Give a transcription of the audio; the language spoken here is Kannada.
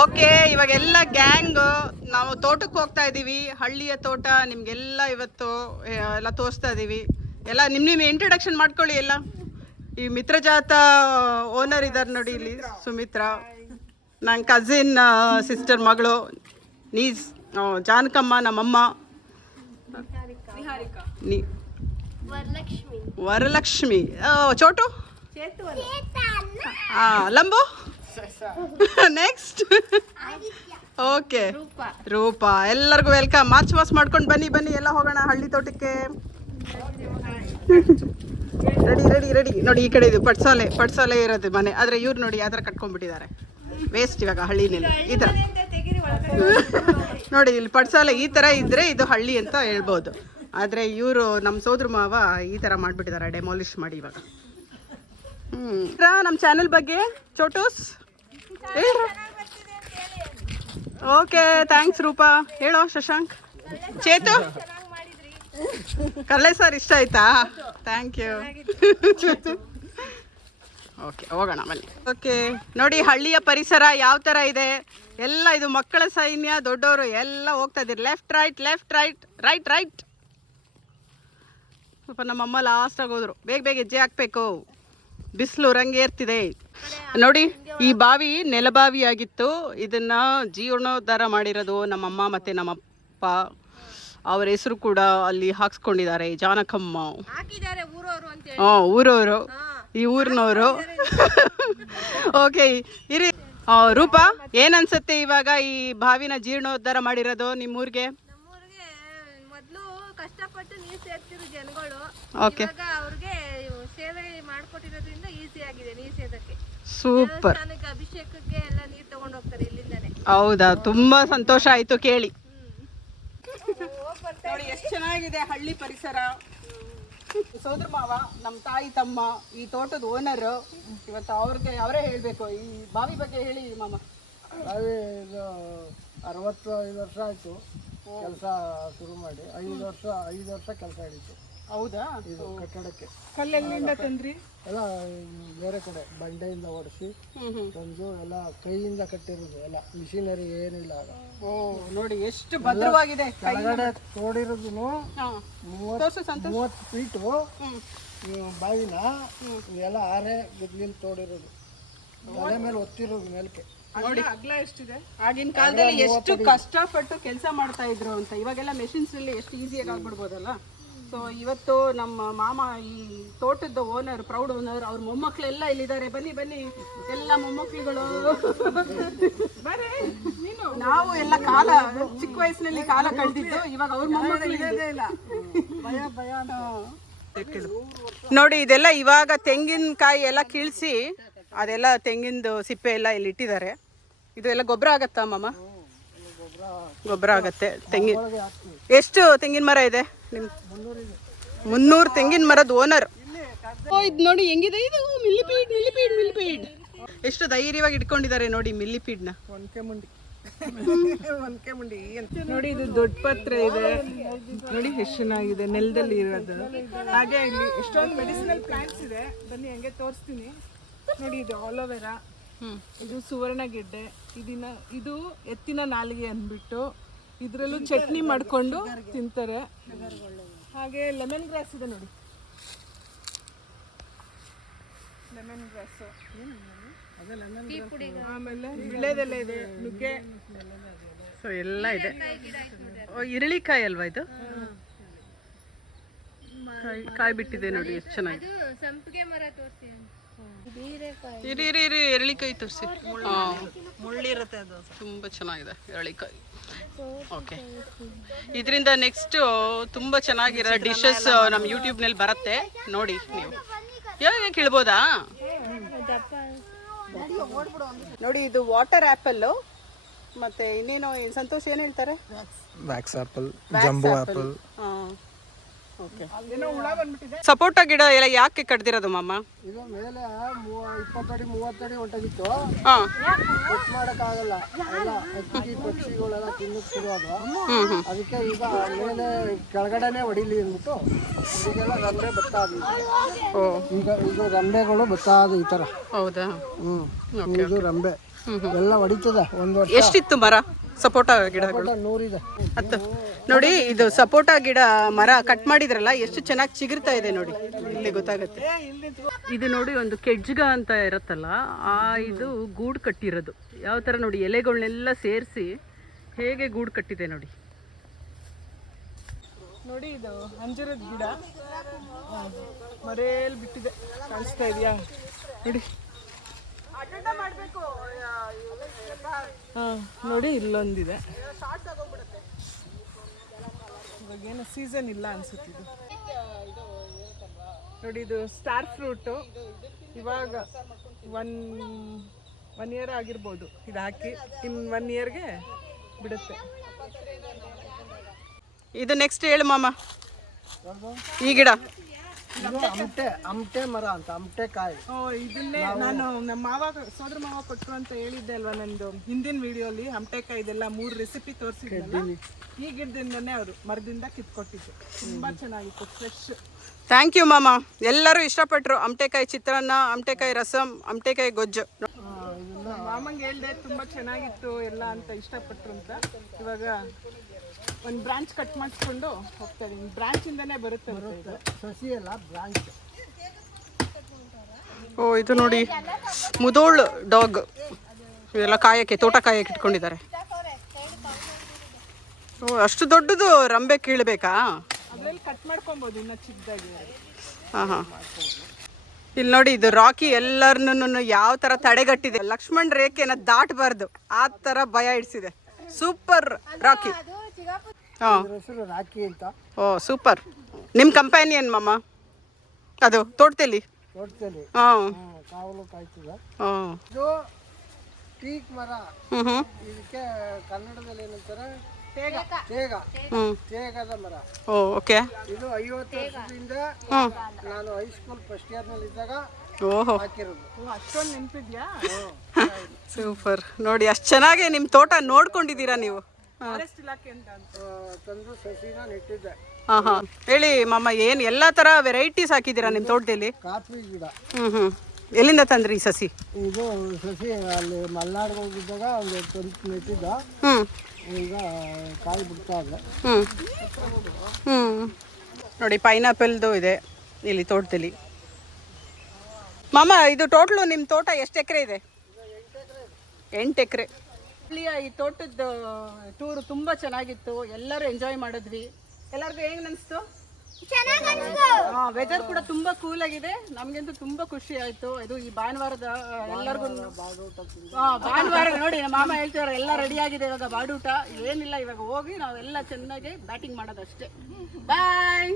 ಓಕೆ, ಇವಾಗೆಲ್ಲ ಗ್ಯಾಂಗ್ ನಾವು ತೋಟಕ್ಕೆ ಹೋಗ್ತಾ ಇದ್ದೀವಿ. ಹಳ್ಳಿಯ ತೋಟ ನಿಮಗೆಲ್ಲ ಇವತ್ತು ಎಲ್ಲ ತೋರಿಸ್ತಾ ಇದ್ದೀವಿ. ಎಲ್ಲ ನಿಮ್ಮ ಇಂಟ್ರೊಡಕ್ಷನ್ ಮಾಡ್ಕೊಳ್ಳಿ. ಎಲ್ಲ ಈ ಮಿತ್ರಜಾತ ಓನರ್ ಇದ್ದಾರೆ ನೋಡಿ ಇಲ್ಲಿ, ಸುಮಿತ್ರಾ, ನನ್ನ ಕಸಿನ್ ಸಿಸ್ಟರ್ ಮಗಳು ನೀಸ್, ಜಾನಕಮ್ಮ ನಮ್ಮಮ್ಮ, ವರಲಕ್ಷ್ಮಿ, ಚೋಟು, ಲಂಬು, ನೆಕ್ಸ್ಟ್ ಓಕೆ ರೂಪಾ. ಎಲ್ಲರಿಗೂ ವೆಲ್ಕಮ್. ಮಾರ್ಚ್ ಪಾಸ್ ಮಾಡ್ಕೊಂಡು ಬನ್ನಿ ಬನ್ನಿ, ಎಲ್ಲ ಹೋಗೋಣ ಹಳ್ಳಿ ತೋಟಕ್ಕೆ. Ready ready ready. ನೋಡಿ ಈ ಕಡೆ ಇದು ಪಡ್ಸಾಲೆ ಇರೋದು ಮನೆ, ಆದರೆ ಇವ್ರು ನೋಡಿ ಯಾವ ಥರ ಕಟ್ಕೊಂಡ್ಬಿಟ್ಟಿದ್ದಾರೆ. ವೇಸ್ಟ್ ಇವಾಗ ಹಳ್ಳಿನಲ್ಲಿ ಈ ಥರ ನೋಡಿ. ಇಲ್ಲಿ ಪಡ್ಸಾಲೆ ಈ ಥರ ಇದ್ದರೆ ಇದು ಹಳ್ಳಿ ಅಂತ ಹೇಳ್ಬೋದು. ಆದರೆ ಇವರು ನಮ್ಮ ಸೋದರ ಮಾವ ಈ ಥರ ಮಾಡಿಬಿಟ್ಟಿದ್ದಾರೆ, ಡೆಮಾಲಿಷ್ ಮಾಡಿ ಇವಾಗ. ನಮ್ಮ ಚಾನೆಲ್ ಬಗ್ಗೆ ಚೋಟೂಸ್ ಹೇಳ್ರ. Okay, thanks Roopa. ಹೇಳೋ ಶಶಾಂಕ್. ಚೇತು, ಕರ್ಲೆ ಸರ್ ಇಷ್ಟ ಆಯ್ತಾ? Thank you. ಓಕೆ, ಹೋಗೋಣ ಬನ್ನಿ. ಓಕೆ, ನೋಡಿ ಹಳ್ಳಿಯ ಪರಿಸರ ಯಾವ ಥರ ಇದೆ ಎಲ್ಲ. ಇದು ಮಕ್ಕಳ ಸೈನ್ಯ, ದೊಡ್ಡವರು ಎಲ್ಲ ಹೋಗ್ತಾ ಇದ್ದೀರಿ. Left right, left right, right right. ಸ್ವಲ್ಪ ನಮ್ಮಮ್ಮ ಲಾಸ್ಟಾಗಿ ಹೋದ್ರು. ಬೇಗ ಬೇಗ ಹೆಜ್ಜೆ ಹಾಕ್ಬೇಕು, ಬಿಸಿಲು ರಂಗೇರ್ತಿದೆ. ನೋಡಿ ಈ ಬಾವಿ ನೆಲಬಾವಿ ಆಗಿತ್ತು. ಇದನ್ನ ಜೀರ್ಣೋದ್ಧಾರ ಮಾಡಿರೋದು ನಮ್ಮಮ್ಮ ಮತ್ತು ನಮ್ಮಪ್ಪ. ಅವರ ಹೆಸರು ಕೂಡ ಅಲ್ಲಿ ಹಾಕ್ಸ್ಕೊಂಡಿದ್ದಾರೆ, ಜಾನಕಮ್ಮ. ಊರವರು, ಈ ಊರಿನವರು. ಓಕೆ, ಇರಿ. ರೂಪಾ, ಏನನ್ಸುತ್ತೆ ಇವಾಗ ಈ ಬಾವಿನ ಜೀರ್ಣೋದ್ಧಾರ ಮಾಡಿರೋದು ನಿಮ್ಮೂರಿಗೆ? ಕಷ್ಟಪಟ್ಟು ನೀರು ಸೇರ್ತಿರೋ ಜನಗಳು ಓಕೆ, ಅವ್ರಿಗೆ ಸೇವೆ ಮಾಡ್ಕೊಟ್ಟಿರೋದ್ರಿಂದ ಈಸಿ ಆಗಿದೆ ನೀರು ಸೇದಕ್ಕೆ. ಸೂಪರ್. ಅಭಿಷೇಕಕ್ಕೆ ಎಲ್ಲ ನೀರು ತಗೊಂಡು ಹೋಗ್ತಾರೆ ಇಲ್ಲಿಂದಾನೆ. ಹೌದಾ, ತುಂಬಾ ಸಂತೋಷ ಆಯ್ತು ಕೇಳಿ. ನೋಡಿ ಎಷ್ಟು ಚೆನ್ನಾಗಿದೆ ಹಳ್ಳಿ ಪರಿಸರ. ಸೋದರ ಮಾವ, ನಮ್ಮ ತಾಯಿ ತಮ್ಮ, ಈ ತೋಟದ ಓನರ್. ಇವತ್ತು ಅವರೇ ಹೇಳಬೇಕು ಈ ಬಾವಿ ಬಗ್ಗೆ. ಹೇಳಿ ಮಾಮ. ಬಾವಿ ಇದು 65 ವರ್ಷ ಆಯಿತು ಕೆಲಸ ಶುರು ಮಾಡಿ. 5 ವರ್ಷ ಕೆಲಸ ಹಿಡಿತು. ಹೌದಾ? ಇದು ಕಟ್ಟಡಕ್ಕೆ ಕಲ್ಲೆಲ್ಲಿಂದ ತಂದ್ರಿ? ಎಲ್ಲ ಬೇರೆ ಕಡೆ ಬಂಡೆಯಿಂದ ಹೊಡೆಸಿ ತಂದು ಎಲ್ಲ ಕೈಯಿಂದ ಕಟ್ಟಿರೋದು, ಎಲ್ಲ ಮಿಷಿನರಿ ಏನಿಲ್ಲ. ಓ ನೋಡಿ ಎಷ್ಟು ಭದ್ರವಾಗಿದೆ. ಕೆಳಗಡೆ ತೋಡಿರೋದು 30 ಫೀಟು ಬಾವಿನ ಎಲ್ಲ ಆರೆ ಗುದ್ಲಿಂದ ತೋಡಿರೋದು, ತಲೆ ಮೇಲೆ ಒತ್ತಿರೋದು ಮೇಲಕ್ಕೆ. ನೋಡಿ ಅಗಲ ಎಷ್ಟಿದೆ. ಆಗಿನ ಕಾಲದಲ್ಲಿ ಎಷ್ಟು ಕಷ್ಟಪಟ್ಟು ಕೆಲಸ ಮಾಡ್ತಾ ಇದ್ರು ಅಂತ. ಇವಾಗೆಲ್ಲ ಮೆಷಿನ್ಸ್ ಅಲ್ಲಿ ಎಷ್ಟು ಈಸಿಯಾಗಿ ಆಗ್ಬಿಡ್ಬೋದಲ್ಲ. ಸೊ ಇವತ್ತು ನಮ್ಮ ಮಾಮ, ಈ ತೋಟದ ಓನರ್, ಪ್ರೌಡ್ ಓನರ್, ಅವ್ರ ಮೊಮ್ಮಕ್ಕಳೆಲ್ಲ ಇಲ್ಲಿದ್ದಾರೆ. ಬನ್ನಿ ಬನ್ನಿ ಎಲ್ಲ ಮೊಮ್ಮಕ್ಕಳುಗಳು. ನಾವು ಎಲ್ಲ ಕಾಲ ಚಿಕ್ಕ ವಯಸ್ಸಿನಲ್ಲಿ ಕಾಲ ಕಳೆದಿದ್ದು, ಇವಾಗ ಅವ್ರ ಮೊಮ್ಮಕ್ಕಳು ಇಲ್ಲ. ನೋಡಿ ಇದೆಲ್ಲ ಇವಾಗ ತೆಂಗಿನಕಾಯಿ ಎಲ್ಲ ಕೀಳ್ಸಿ ಅದೆಲ್ಲ ತೆಂಗಿನದು ಸಿಪ್ಪೆ ಎಲ್ಲ ಇಲ್ಲಿ ಇಟ್ಟಿದ್ದಾರೆ. ಇದು ಎಲ್ಲ ಗೊಬ್ಬರ ಆಗತ್ತಾ ಮಾಮ? ಗೊಬ್ಬರ ಆಗತ್ತೆ. ತೆಂಗಿನ ಎಷ್ಟು ತೆಂಗಿನ ಮರ ಇದೆ ನಿಮ್? 300 ತೆಂಗಿನ ಮರದ ಓನರ್. ಇದು ನೋಡಿ ಹೆಂಗಿದೆ ಇದು. ಮಿಲ್ಲಿಪೀಡ್. ಎಷ್ಟು ಧೈರ್ಯವಾಗಿ ಇಟ್ಕೊಂಡಿದ್ದಾರೆ ನೋಡಿ ಮಿಲ್ಲಿಪೀಡ್ನ. ನೋಡಿ ಇದು ದೊಡ್ಡ ಪತ್ರೆ ಇದೆ ನೋಡಿ, ಎಷ್ಟು ಚೆನ್ನಾಗಿದೆ, ನೆಲದಲ್ಲಿ ಇರೋದು. ಹಾಗೆ ಇಲ್ಲಿ ಎಷ್ಟೊಂದು ಮೆಡಿಸಿನಲ್ ಪ್ಲಾಂಟ್ಸ್ ಇದೆ. ಬನ್ನಿ ಹಂಗೆ ತೋರಿಸ್ತೀನಿ. ನೋಡಿ ಇದು ಆಲೋವೆರಾ, ಇದು ಸುವರ್ಣಗೆಡ್ಡೆ, ಇದು ಎತ್ತಿನ ನಾಲಿಗೆ ಅಂದ್ಬಿಟ್ಟು ಇದರಲ್ಲೂ ಚಟ್ನಿ ಮಾಡ್ಕೊಂಡು ತಿಂತಾರೆ. ಹಾಗೆ ಲೆಮನ್ ಗ್ರಾಸ್ ಇದೆ ನೋಡಿ, ಲೆಮನ್ ಗ್ರಾಸ್. ಆಮೇಲೆ ವಿಳ್ಳೆದೆಲೆ ಇದೆ, ನುಗ್ಗೆ, ಸೊ ಎಲ್ಲ ಇದೆ. ಇರಳಿಕಾಯಿ ಅಲ್ವಾ ಇದು? ಕಾಯಿ ಬಿಟ್ಟಿದೆ ನೋಡಿ, ಎಷ್ಟು ಚೆನ್ನಾಗಿದೆ. ಇರಿ ಎರಳಿಕಾಯಿ ತೋರಿಸಿ. ಮುಳ್ಳಿರುತ್ತೆ ಅದು, ತುಂಬ ಚೆನ್ನಾಗಿದೆ ಎರಳಿಕಾಯಿ. ಓಕೆ, ಇದರಿಂದ ನೆಕ್ಸ್ಟ್ ತುಂಬ ಚೆನ್ನಾಗಿರೋ ಡಿಶಸ್ ನಮ್ಮ ಯೂಟ್ಯೂಬ್ನಲ್ಲಿ ಬರುತ್ತೆ ನೋಡಿ. ನೀವು ಯಾವಾಗ ಕೇಳ್ಬೋದಾ? ನೋಡಿ ಇದು ವಾಟರ್ ಆ್ಯಪಲ್ಲು, ಮತ್ತೆ ಇನ್ನೇನೋ ಸಂತೋಷ್ ಏನು ಹೇಳ್ತಾರೆ? Wax apple, jumbo apple. Okay, ಸಪೋಟ ಗಿಡ ಎಲ್ಲ ಯಾಕೆ ಕಡ್ದಿರೋದು ಮಾಮ? ಇದು ಮೇಲೆ 20 ಅಡಿ 30 ಅಡಿ ಹೊಂಟಾಗಿತ್ತು. ಹಾಂ, ಕಟ್ ಮಾಡೋಕ್ಕಾಗಲ್ಲ, ಎಲ್ಲ ಹಕ್ಕಿ ಪಕ್ಷಿಗಳೆಲ್ಲ ತಿನ್ನಕ್ಕೆ ಶುರು ಆದವು. ಅದಕ್ಕೆ ಈಗ ಮೇಲೆ ಕೆಳಗಡೆನೆ ಹೊಡಿಲಿ ಅಂದ್ಬಿಟ್ಟು ಈಗೆಲ್ಲ ರಂಬೆ ಬರ್ತಾ ಇದೆ. ಈಗ ಇದು ರಂಬೆಗಳು ಬರ್ತಾ ಇದೆ ಈ ಥರ. ಹೌದಾ? ಇದು ರಂಬೆ. ಎಲ್ಲ ಹೊಡಿತದೆ. ಒಂದು ವರ್ಷ ಎಷ್ಟಿತ್ತು ಮರ ಸಪೋಟಾ ಗಿಡಗಳು? 100 ಇದೆ. ಹತ್ತು. ನೋಡಿ ಇದು ಸಪೋಟಾ ಗಿಡ ಮರ ಕಟ್ ಮಾಡಿದ್ರಲ್ಲ ಎಷ್ಟು ಚೆನ್ನಾಗಿ ಚಿಗುರ್ತಾ ಇದೆ ನೋಡಿ, ಇಲ್ಲಿ ಗೊತ್ತಾಗುತ್ತೆ. ಇದು ನೋಡಿ ಒಂದು ಕೆಜ್ಗ ಅಂತ ಇರುತ್ತಲ್ಲ, ಆ ಇದು ಗೂಡು ಕಟ್ಟಿರೋದು ಯಾವ ಥರ ನೋಡಿ, ಎಲೆಗಳನ್ನೆಲ್ಲ ಸೇರಿಸಿ ಹೇಗೆ ಗೂಡು ಕಟ್ಟಿದೆ ನೋಡಿ. ನೋಡಿ ಇದು ಅಂಜೂರದ ಗಿಡ ಮರೆಯಲ್ಲಿ ಬಿಟ್ಟಿದೆ, ಕಾಣಿಸ್ತಾ ಇದೆಯಾ ನೋಡಿ. ಹಾಂ ನೋಡಿ ಇಲ್ಲೊಂದಿದೆ. ಇವಾಗೇನು ಸೀಸನ್ ಇಲ್ಲ ಅನ್ಸುತ್ತೆ ಇದು. ನೋಡಿ ಇದು ಸ್ಟಾರ್ ಫ್ರೂಟು, ಇವಾಗ ಒನ್ ಇಯರ್ ಆಗಿರ್ಬೋದು ಇದು ಹಾಕಿ, ಇನ್ನು 1 ಇಯರ್ಗೆ ಬಿಡುತ್ತೆ. ಇದು ನೆಕ್ಸ್ಟ್ ಹೇಳು ಮಾಮ, ಈ ಗಿಡ ಇದು ಅಮಟೆ ಮರ ಅಂತ, ಅಮಟೆ ಕಾಯಿ. ಇದನ್ನೇ ನಾನು ನಮ್ಮ ಸೋದರ ಮಾವ ಕೊಟ್ಟರು ಅಂತ ಹೇಳಿದ್ದೆ ಅಲ್ವಾ ನಂದು ಹಿಂದಿನ ವಿಡಿಯೋಲಿ. ಹಮಟೆಕಾಯಿ ಇದೆಲ್ಲ 3 ರೆಸಿಪಿ ತೋರಿಸಿದ್ದೆ. ಈ ಗಿಡದಿಂದನೇ ಅವರು ಮರದಿಂದ ಕಿತ್ಕೊಟ್ಟಿದ್ದು, ತುಂಬಾ ಚೆನ್ನಾಗಿತ್ತು, ಫ್ರೆಶ್. ಥ್ಯಾಂಕ್ ಯು ಮಾಮ. ಎಲ್ಲರೂ ಇಷ್ಟಪಟ್ಟರು ಅಮಟೆಕಾಯಿ ಚಿತ್ರಾನ್ನ, ಅಮಟೆಕಾಯಿ ರಸಂ, ಅಮಟೆಕಾಯಿ ಗೊಜ್ಜು. ಮಾಮಂಗೆ ಹೇಳ್ದೆ ತುಂಬಾ ಚೆನ್ನಾಗಿತ್ತು ಎಲ್ಲ ಅಂತ, ಇಷ್ಟಪಟ್ಟರು ಅಂತ. ಇವಾಗ ಒಂದು ಬ್ರಾಂಚ್ ಕಟ್ ಮಾಡಿಸ್ಕೊಂಡು ಹೋಗ್ತಾ ಇದೀನಿ. ಬ್ರಾಂಚ್ ಇಂದಾನೆ ಬರುತ್ತೆ ಸಸಿ ಎಲ್ಲ ಬ್ರಾಂಚ್. ಓ ಇದು ನೋಡಿ ಮುದೋಳ್ ಡಾಗ್, ಇದೆಲ್ಲ ಕಾಯಕ್ಕೆ, ತೋಟ ಕಾಯಕ್ಕೆ ಇಟ್ಕೊಂಡಿದ್ದಾರೆ. ಓ ಅಷ್ಟು ದೊಡ್ಡದು ರಂಬೆ ಕೀಳ್ಬೇಕಾ? ಅದ್ರಲ್ಲಿ ಕಟ್ ಮಾಡ್ಕೊಬೋದು ಇನ್ನ ಚಿಕ್ಕದಾಗಿ. ಹಾಂ ಹಾಂ. ಇಲ್ಲಿ ನೋಡಿ ಇದು ರಾಕಿ ಎಲ್ಲರನ್ನೂ ಯಾವ ಥರ ತಡೆಗಟ್ಟಿದೆ, ಲಕ್ಷ್ಮಣ್ ರೇಖೆನ ದಾಟಬಾರ್ದು ಆ ಥರ ಭಯ ಇಡಿಸಿದೆ. ಸೂಪರ್ ರಾಕಿ. ಹಾಂ ಹೆಸರು ರಾಕಿ ಅಂತ. ಓ ಸೂಪರ್. ನಿಮ್ಮ ಕಂಪ್ಯಾನಿಯನ್ ಮಾಮ ಅದು ತೋಟದಲ್ಲಿ? ತೋಟದಲ್ಲಿ ಹಾಂ ಕಾವಲು ಕಾಯ್ತದೆ. ಹಾಂ ಇದು ಟೀಕ್ ಮರ. ಹ್ಞೂ ಇದಕ್ಕೆ ಕನ್ನಡದಲ್ಲಿ ಏನಂತಾರೆ? ತೇಗ. ಹ್ಞೂ ತೇಗದ ಮರ. ಓ ಓಕೆ. ಇದು 50 ವರ್ಷದಿಂದ ನಾನು ಹೈಸ್ಕೂಲ್ ಫಸ್ಟ್ ಇಯರ್ನಲ್ಲಿ ಇದ್ದಾಗ ಓಹೋ ಹಾಕಿರೋದು. ಅಷ್ಟೊಂದು ನೆನಪಿದ್ಯಾ? ಸೂಪರ್. ನೋಡಿ ಅಷ್ಟು ಚೆನ್ನಾಗಿ ನಿಮ್ಮ ತೋಟ ನೋಡ್ಕೊಂಡಿದ್ದೀರಾ ನೀವು. ಫಾರೆಸ್ಟ್ ಇಲಾಖೆ ಅಂತ ತಂದು ಸಸಿನ ನೆಟ್ಟಿದ್ದೆ. ಹಾಂ ಹಾಂ. ಹೇಳಿ ಮಾಮ, ಏನು ಎಲ್ಲ ಥರ ವೆರೈಟೀಸ್ ಹಾಕಿದ್ದೀರಾ ನಿಮ್ಮ ತೋಟದಲ್ಲಿ? ಕಾಫಿ ಗಿಡ. ಹ್ಞೂ ಎಲ್ಲಿಂದ ತಂದ್ರಿ ಈ ಸಸಿ? ಇದು ಸಸಿ ಅಲ್ಲಿ ಮಲೆನಾಡಿಗೆ ಹೋಗಿದ್ದಾಗ ಒಂದು ತಂದು ನೆಟ್ಟಿದ್ದ. ಹ್ಞೂ ಈಗ ಕಾಯಿ ಬಿಡ್ತಾ ಇದೆ. ಹ್ಞೂ ಹ್ಞೂ ನೋಡಿ ಪೈನಾಪಲ್ದು ಇದೆ ಇಲ್ಲಿ ತೋಟದಲ್ಲಿ. ಮಾಮ ಇದು ಟೋಟ್ಲು ನಿಮ್ಮ ತೋಟ ಎಷ್ಟು ಎಕರೆ ಇದೆ? 8 ಎಕರೆ. ಇಲ್ಲಿಯ ಈ ತೋಟದ ಟೂರು ತುಂಬ ಚೆನ್ನಾಗಿತ್ತು, ಎಲ್ಲರೂ ಎಂಜಾಯ್ ಮಾಡಿದ್ವಿ. ಎಲ್ಲರಿಗೂ ಹೆಂಗೆ ಅನಿಸ್ತು? ಹಾಂ ವೆದರ್ ಕೂಡ ತುಂಬ ಕೂಲ್ ಆಗಿದೆ, ನಮಗಂತೂ ತುಂಬ ಖುಷಿ ಆಯಿತು. ಇದು ಈ ಭಾನುವಾರದ ಎಲ್ಲರಿಗೂ ಭಾನುವಾರ ನೋಡಿ ಮಾಮ ಹೇಳ್ತಿದ್ದಾರೆ ಎಲ್ಲ ರೆಡಿ ಆಗಿದೆ ಇವಾಗ ಬಾಡೂಟ. ಏನಿಲ್ಲ, ಇವಾಗ ಹೋಗಿ ನಾವೆಲ್ಲ ಚೆನ್ನಾಗಿ ಬ್ಯಾಟಿಂಗ್ ಮಾಡೋದಷ್ಟೇ. ಬಾಯ್.